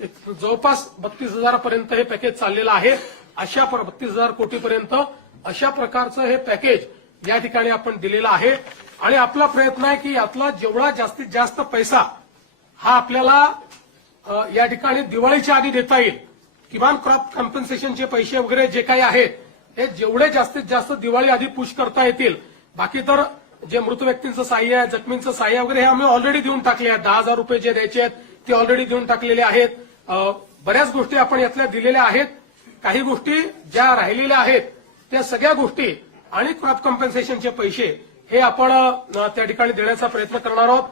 जवळपास बत्तीस हजारापर्यंत हे पॅकेज चाललेलं आहे. अशा बत्तीस हजार कोटीपर्यंत अशा प्रकारचं हे पॅकेज या ठिकाणी आपण दिलेलं आहे. आणि आपला प्रयत्न आहे की यातला जेवढा जास्तीत जास्त पैसा हा आपल्याला या ठिकाणी दिवाळीच्या आधी देता येईल किमान क्रॉप कॉम्पन्सेशनचे पैसे वगैरे जे काही आहेत हे जेवढे जास्तीत जास्त दिवाळी आधी पुश करता येतील. बाकी तर जे मृत व्यक्तींचं सहाय्य आहे जखमींचं सहाय्य वगैरे हे आम्ही ऑलरेडी देऊन टाकले आहेत. दहा हजार रुपये जे द्यायचे आहेत ते ऑलरेडी देऊन टाकलेले आहेत. बऱ्याच गोष्टी आपण यातल्या दिलेल्या आहेत. काही गोष्टी ज्या राहिलेल्या आहेत त्या सगळ्या गोष्टी आणि क्रॉप कॉम्पन्सेशनचे पैसे हे आपण त्या ठिकाणी देण्याचा प्रयत्न करणार आहोत.